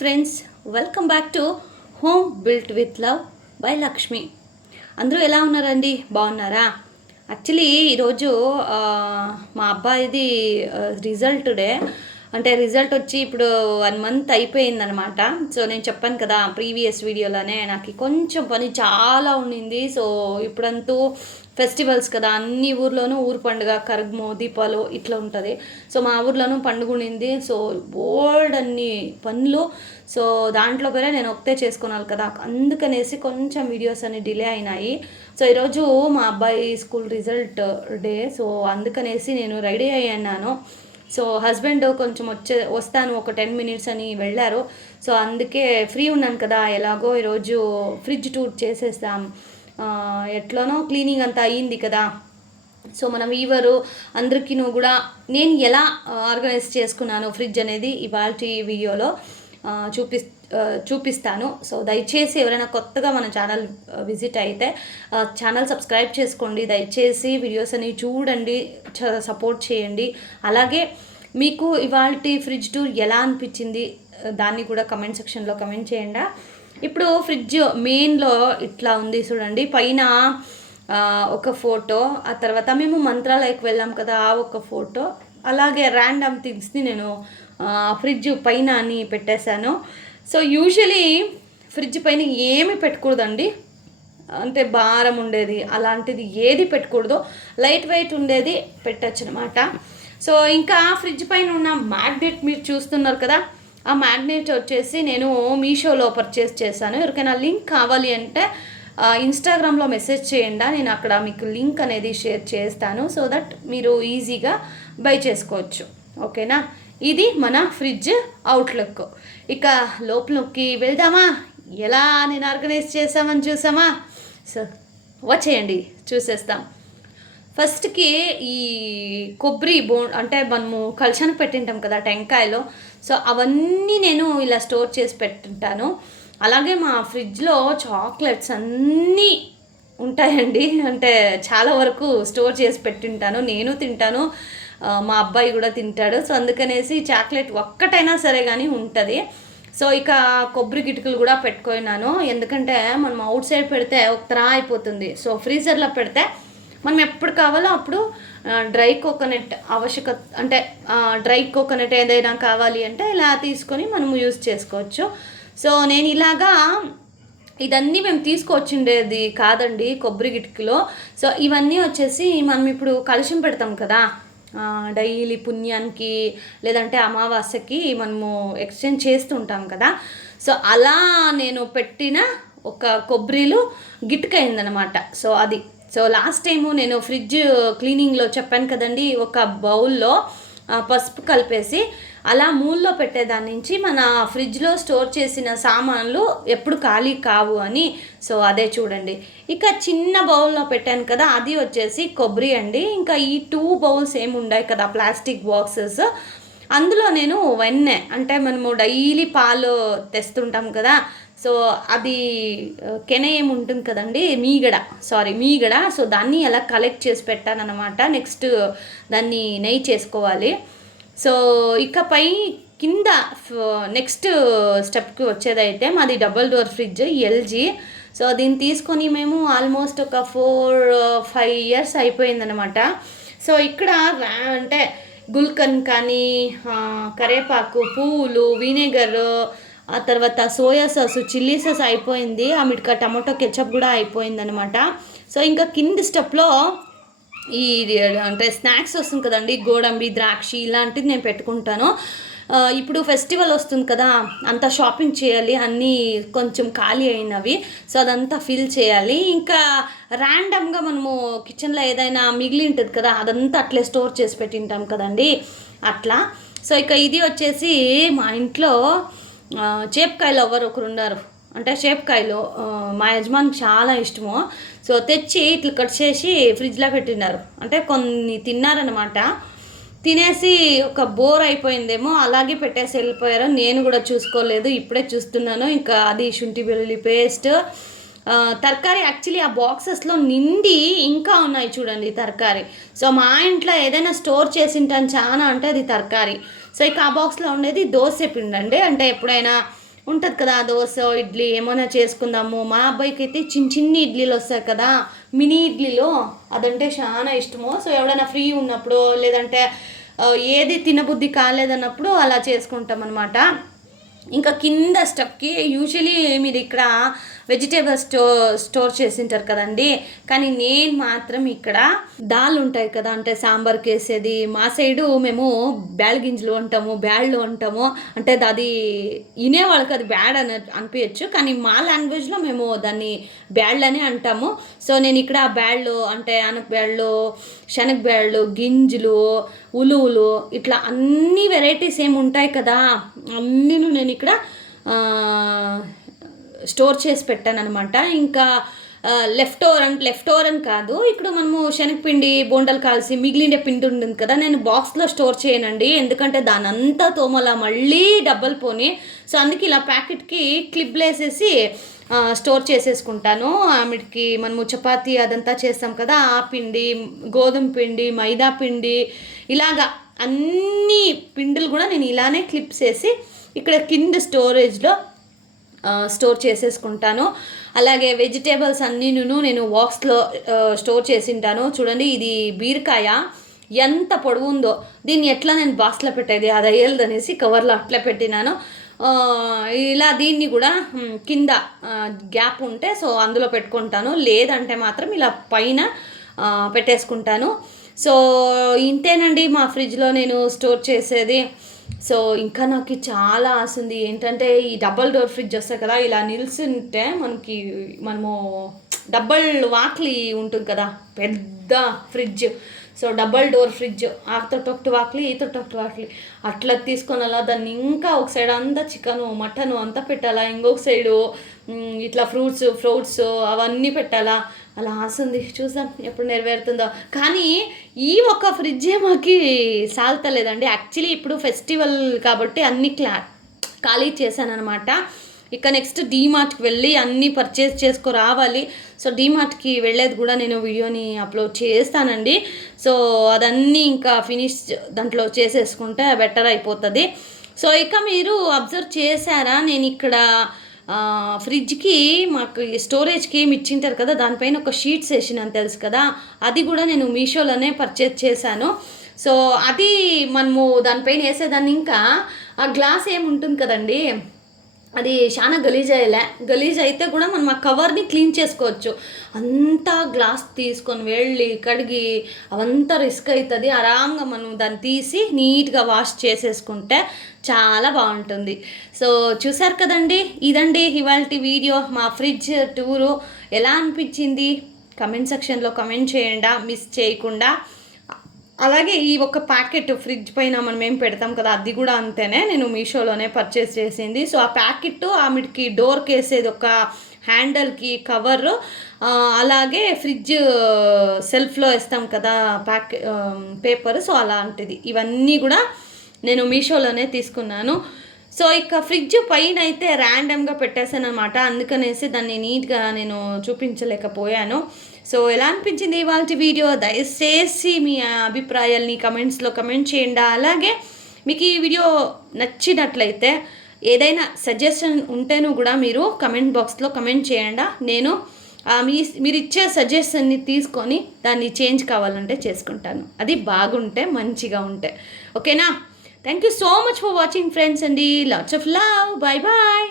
Friends, welcome back to home built with love by Lakshmi. అందరూ ఎలా ఉన్నారండి? బాగున్నారా? యాక్చువల్లీ ఈరోజు మా అబ్బాయిది రిజల్ట్ డే. అంటే రిజల్ట్ వచ్చి ఇప్పుడు 1 మంత్ అయిపోయిందనమాట. సో నేను చెప్పాను కదా ప్రీవియస్ వీడియోలోనే, నాకు కొంచెం పని చాలా ఉండింది. సో ఇప్పుడంతూ ఫెస్టివల్స్ కదా, అన్ని ఊర్లోనూ ఊరు పండుగ, కర్గము, దీపాలు ఇట్లా ఉంటుంది. సో మా ఊర్లోనూ పండుగ ఉండింది. సో బోల్డ్ అన్ని పనులు. సో దాంట్లో కూడా నేను ఒకటే చేసుకున్నాను కదా, అందుకనేసి కొంచెం వీడియోస్ అన్ని డిలే అయినాయి. సో ఈరోజు మా అబ్బాయి స్కూల్ రిజల్ట్ డే. సో అందుకనేసి నేను రెడీ అయ్యాను. సో హస్బెండ్ కొంచెం వస్తాను ఒక 10 మినిట్స్ అని వెళ్ళారు. సో అందుకే ఫ్రీ ఉన్నాను కదా, ఎలాగో ఈరోజు ఫ్రిడ్జ్ టూర్ చేసేస్తాం. ఎట్లనో క్లీనింగ్ అంతా అయ్యింది కదా. సో మన వీవరు అందరికీ కూడా నేను ఎలా ఆర్గనైజ్ చేసుకున్నాను ఫ్రిడ్జ్ అనేది ఇవాళ వీడియోలో చూపిస్తాను. సో దయచేసి ఎవరైనా కొత్తగా మన ఛానల్ విజిట్ అయితే ఛానల్ సబ్స్క్రైబ్ చేసుకోండి. దయచేసి వీడియోస్ అనేవి చూడండి, సపోర్ట్ చేయండి. అలాగే మీకు ఇవాళ ఫ్రిడ్జ్ టూర్ ఎలా అనిపించింది దాన్ని కూడా కమెంట్ సెక్షన్లో కమెంట్ చేయండి. ఇప్పుడు ఫ్రిడ్జ్ మెయిన్లో ఇట్లా ఉంది చూడండి. పైన ఒక ఫోటో, ఆ తర్వాత మేము మంత్రాలయకు వెళ్ళాం కదా ఆ ఒక ఫోటో, అలాగే ర్యాండమ్ థింగ్స్ని నేను ఫ్రిడ్జ్ పైన అని పెట్టేశాను. సో యూజువలీ ఫ్రిడ్జ్ పైన ఏమి పెట్టకూడదండి, అంటే భారం ఉండేది అలాంటిది ఏది పెట్టకూడదు, లైట్ వెయిట్ ఉండేది పెట్టచ్చు అనమాట. సో ఇంకా ఫ్రిడ్జ్ పైన ఉన్న మ్యాగ్నెట్ మీరు చూస్తున్నారు కదా, ఆ మ్యాగ్నెట్ వచ్చేసి నేను మీషోలో పర్చేస్ చేశాను. ఎవరికైనా లింక్ కావాలి అంటే ఇన్స్టాగ్రామ్లో మెసేజ్ చేయండి, నేను అక్కడ మీకు లింక్ అనేది షేర్ చేస్తాను. సో దట్ మీరు ఈజీగా బై చేసుకోవచ్చు. ఓకేనా? ఇది మన ఫ్రిడ్జ్ అవుట్లుక్. ఇక లోపలికి వెళ్దామా, ఎలా నేను ఆర్గనైజ్ చేసామని చూసామా? సో వచ్చేయండి చూసేస్తాం. ఫస్ట్కి ఈ కొబ్బరి అంటే మనము కలశానికి పెట్టింటాం కదా టెంకాయలో, సో అవన్నీ నేను ఇలా స్టోర్ చేసి పెట్టింటాను. అలాగే మా ఫ్రిడ్జ్లో చాక్లెట్స్ అన్నీ ఉంటాయండి, అంటే చాలా వరకు స్టోర్ చేసి పెట్టింటాను. నేను తింటాను, మా అబ్బాయి కూడా తింటాడు. సో అందుకనేసి చాక్లెట్ ఒక్కటైనా సరే కానీ ఉంటుంది. సో ఇక కొబ్బరి గిటుకులు కూడా పెట్టుకున్నాను, ఎందుకంటే మనం అవుట్ సైడ్ పెడితే ఒకతరా అయిపోతుంది. సో ఫ్రీజర్లో పెడితే మనం ఎప్పుడు కావాలో అప్పుడు డ్రై కోకోనట్ ఆవశ్యకత, అంటే డ్రై కోకోనట్ ఏదైనా కావాలి అంటే ఇలా తీసుకొని మనము యూజ్ చేసుకోవచ్చు. సో నేను ఇలాగా ఇదన్నీ మేము తీసుకొచ్చిండేది కాదండి కొబ్బరి గిటుకులో. సో ఇవన్నీ వచ్చేసి మనం ఇప్పుడు కలశం పెడతాం కదా డైలీ పుణ్యానికి లేదంటే అమావాస్యకి మనము ఎక్స్చేంజ్ చేస్తుంటాం కదా. సో అలా నేను పెట్టిన ఒక కొబ్బరిలు గిటుకైందనమాట. సో అది. సో లాస్ట్ టైము నేను ఫ్రిడ్జ్ క్లీనింగ్లో చెప్పాను కదండి, ఒక బౌల్లో పసుపు కలిపేసి అలా మూల్లో పెట్టేదాని నుంచి మన ఫ్రిడ్జ్లో స్టోర్ చేసిన సామాన్లు ఎప్పుడు ఖాళీ కావు అని. సో అదే చూడండి. ఇక చిన్న బౌల్లో పెట్టాను కదా, అది వచ్చేసి కొబ్బరి అండి. ఇంకా ఈ 2 బౌల్స్ ఏమి ఉన్నాయి కదా ప్లాస్టిక్ బాక్సెస్, అందులో నేను వెన్నె, అంటే మనము డైలీ పాలు తెస్తుంటాం కదా, సో అది కెన ఏముంటుంది కదండి, మీగడ. సో దాన్ని అలా కలెక్ట్ చేసి పెట్టానన్నమాట. నెక్స్ట్ దాన్ని నెయ్యి చేసుకోవాలి. సో ఇకపై కింద నెక్స్ట్ స్టెప్కి వచ్చేదైతే మాది double door fridge LG. So దీన్ని తీసుకొని మేము ఆల్మోస్ట్ ఒక 4-5 ఇయర్స్ అయిపోయిందనమాట. సో ఇక్కడ అంటే గుల్కన్ కానీ, కరేపాకు, పువ్వులు, వినేగర్, ఆ తర్వాత సోయా సాస్, చిల్లీ సాస్ అయిపోయింది, ఆమెటిక టమాటో కెచప్ కూడా అయిపోయిందనమాట. సో ఇంకా కింది స్టెప్లో ఈ అంటే స్నాక్స్ వస్తుంది కదండి, గోడంబి, ద్రాక్షి ఇలాంటిది నేను పెట్టుకుంటాను. ఇప్పుడు ఫెస్టివల్ వస్తుంది కదా, అంతా షాపింగ్ చేయాలి, అన్నీ కొంచెం ఖాళీ అయినవి. సో అదంతా ఫిల్ చేయాలి. ఇంకా ర్యాండమ్గా మనము కిచెన్లో ఏదైనా మిగిలి ఉంటుంది కదా, అదంతా అట్లే స్టోర్ చేసి పెట్టింటాం కదండి, అట్లా. సో ఇక ఇది వచ్చేసి మా ఇంట్లో చేపకాయలు ఒకరు ఉన్నారు, అంటే చేపకాయలు మా యజమానికి చాలా ఇష్టము. సో తెచ్చి ఇట్లా కట్ చేసి ఫ్రిడ్జ్లో పెట్టినారు, అంటే కొన్ని తిన్నారనమాట. తినేసి ఒక బోర్ అయిపోయిందేమో అలాగే పెట్టేసి వెళ్ళిపోయారు. నేను కూడా చూసుకోలేదు, ఇప్పుడే చూస్తున్నాను. ఇంకా అది శుంఠి వెల్లుల్లి పేస్ట్, తరకారీ యాక్చువల్లీ ఆ బాక్సెస్లో నిండి ఇంకా ఉన్నాయి చూడండి తరకారీ. సో మా ఇంట్లో ఏదైనా స్టోర్ చేసింటాను చాలా అంటే అది తరకారీ. సో ఇక ఆ బాక్స్లో ఉండేది దోశ పిండి అండి, అంటే ఎప్పుడైనా ఉంటుంది కదా దోశ ఇడ్లీ ఏమైనా చేసుకుందాము. మా అబ్బాయికి అయితే చిన్ని ఇడ్లీలు వస్తాయి కదా, మినీ ఇడ్లీలో, అదంటే చాలా ఇష్టము. సో ఎవడైనా ఫ్రీ ఉన్నప్పుడు లేదంటే ఏది తినబుద్ధి కాలేదన్నప్పుడు అలా చేసుకుంటాం అనమాట. ఇంకా కింద స్టెప్కి యూజువలీ మీరు ఇక్కడ వెజిటేబుల్ స్టోర్ చేసింటారు కదండి, కానీ నేను మాత్రం ఇక్కడ దాల్ ఉంటాయి కదా, అంటే సాంబార్కి వేసేది. మా సైడు మేము బ్యాడ్ గింజలు అంటాము, బ్యాడ్లు అంటాము. అంటే అది వినేవాళ్ళకి అది బ్యాడ్ అని అనిపించచ్చు, కానీ మా లాంగ్వేజ్లో మేము దాన్ని బ్యాడ్లు అని అంటాము. సో నేను ఇక్కడ బ్యాడ్లు అంటే అనపబ్యాడ్లు, శనగ బ్యాడ్లు, గింజలు, ఉలువలు, ఇట్లా అన్ని వెరైటీస్ ఏమి ఉంటాయి కదా, అన్నీ నేను ఇక్కడ స్టోర్ చేసి పెట్టాను అనమాట. ఇంకా లెఫ్ట్ ఓవర్ అని కాదు, ఇక్కడ మనము శనగపిండి బోండాలు కాల్సి మిగిలిన పిండి ఉంటుంది కదా, నేను బాక్స్లో స్టోర్ చేయనండి, ఎందుకంటే దాని అంతా తోమలా మళ్ళీ డబ్బలు పోని. సో అందుకే ఇలా ప్యాకెట్కి క్లిప్లు వేసేసి స్టోర్ చేసేసుకుంటాను. ఆమెకి మనము చపాతీ అదంతా చేస్తాం కదా, ఆ పిండి, గోధుమ పిండి, మైదా పిండి, ఇలాగా అన్ని పిండిలు కూడా నేను ఇలానే క్లిప్స్ వేసి ఇక్కడ కింద స్టోరేజ్లో స్టోర్ చేసేసుకుంటాను. అలాగే వెజిటేబుల్స్ అన్నీ నేను బాక్స్లో స్టోర్ చేసింటాను. చూడండి, ఇది బీరకాయ ఎంత పొడవు ఉందో, దీన్ని ఎట్లా నేను బాక్స్లో పెట్టేది అది అయ్యేది అనేసి కవర్లో అట్లా పెట్టినాను. ఇలా దీన్ని కూడా కింద గ్యాప్ ఉంటే సో అందులో పెట్టుకుంటాను, లేదంటే మాత్రం ఇలా పైన పెట్టేసుకుంటాను. సో ఇంతేనండి మా ఫ్రిడ్జ్లో నేను స్టోర్ చేసేది. సో ఇంకా నాకు చాలా ఆశ ఉంది ఏంటంటే, ఈ డబల్ డోర్ ఫ్రిడ్జ్ వస్తాయి కదా, ఇలా నిల్చుంటే మనము డబల్ వాక్లీ ఉంటుంది కదా పెద్ద fridge, so double door fridge, ఆ తొట్టొకటి వాక్లీ ఈ తొట్టొకటి వాక్లీ అట్లా తీసుకొని అలా దాన్ని ఇంకా ఒక సైడ్ అంతా చికెను మటను అంతా పెట్టాలా, ఇంకొక సైడు ఇట్లా ఫ్రూట్స్ అవన్నీ పెట్టాలా, అలా ఆశ ఉంది. చూసాం ఎప్పుడు నెరవేరుతుందో. కానీ ఈ ఒక ఫ్రిడ్జే మాకు సాల్తలేదండి. యాక్చువల్లీ ఇప్పుడు ఫెస్టివల్ కాబట్టి అన్ని ఖాళీ చేశాను అనమాట. ఇక నెక్స్ట్ డీమార్ట్కి వెళ్ళి అన్నీ పర్చేస్ రావాలి. సో డీమార్ట్కి వెళ్ళేది కూడా నేను వీడియోని అప్లోడ్ చేస్తానండి. సో అదన్నీ ఇంకా ఫినిష్ దాంట్లో చేసేసుకుంటే బెటర్ అయిపోతుంది. సో ఇక మీరు అబ్జర్వ్ చేశారా, నేను ఇక్కడ ఫ్రిడ్జ్కి మాకు స్టోరేజ్కి ఏమి ఇచ్చింటారు కదా, దానిపైన ఒక షీట్స్ వేసినాను తెలుసు కదా, అది కూడా నేను మీషోలోనే పర్చేజ్ చేశాను. సో అది మనము దానిపైన వేసేదాన్ని. ఇంకా ఆ గ్లాస్ ఏముంటుంది కదండి, అది చాలా గలీజ్ అయితే కూడా మనం ఆ కవర్ని క్లీన్ చేసుకోవచ్చు. అంతా గ్లాస్ తీసుకొని వెళ్ళి కడిగి అవంతా రిస్క్ అవుతుంది. ఆరాంగా మనం దాన్ని తీసి నీట్గా వాష్ చేసేసుకుంటే చాలా బాగుంటుంది. సో చూసారు కదండి, ఇదండి ఇవాళ వీడియో. మా ఫ్రిడ్జ్ టూరు ఎలా అనిపించింది కమెంట్ సెక్షన్లో కమెంట్ చేయండి మిస్ చేయకుండా. అలాగే ఈ ఒక ప్యాకెట్ ఫ్రిడ్జ్ పైన మనం ఏం పెడతాం కదా, అది కూడా అంతేనే నేను మీషోలోనే పర్చేస్ చేసింది. సో ఆ ప్యాకెట్ ఆమెకి డోర్కి వేసేది ఒక హ్యాండల్కి కవర్, అలాగే ఫ్రిడ్జ్ సెల్ఫ్లో వేస్తాం కదా పేపర్, సో అలాంటిది ఇవన్నీ కూడా నేను మీషోలోనే తీసుకున్నాను. సో ఇక ఫ్రిడ్జ్ పైన అయితే ర్యాండమ్గా పెట్టేశాను అనమాట, అందుకనేసి దాన్ని నీట్గా నేను చూపించలేకపోయాను. సో ఎలా అనిపించింది ఇవాళ వీడియో, దయచేసి మీ అభిప్రాయాల్ని కమెంట్స్లో కమెంట్ చేయండి. అలాగే మీకు ఈ వీడియో నచ్చినట్లయితే ఏదైనా సజెషన్ ఉంటేనూ కూడా మీరు కమెంట్ బాక్స్లో కమెంట్ చేయండి. నేను మీరు ఇచ్చే సజెషన్ని తీసుకొని దాన్ని చేంజ్ కావాలంటే చేసుకుంటాను, అది బాగుంటే మంచిగా ఉంటే. ఓకేనా? Thank you so much for watching friends అండి. Lots of love. Bye bye.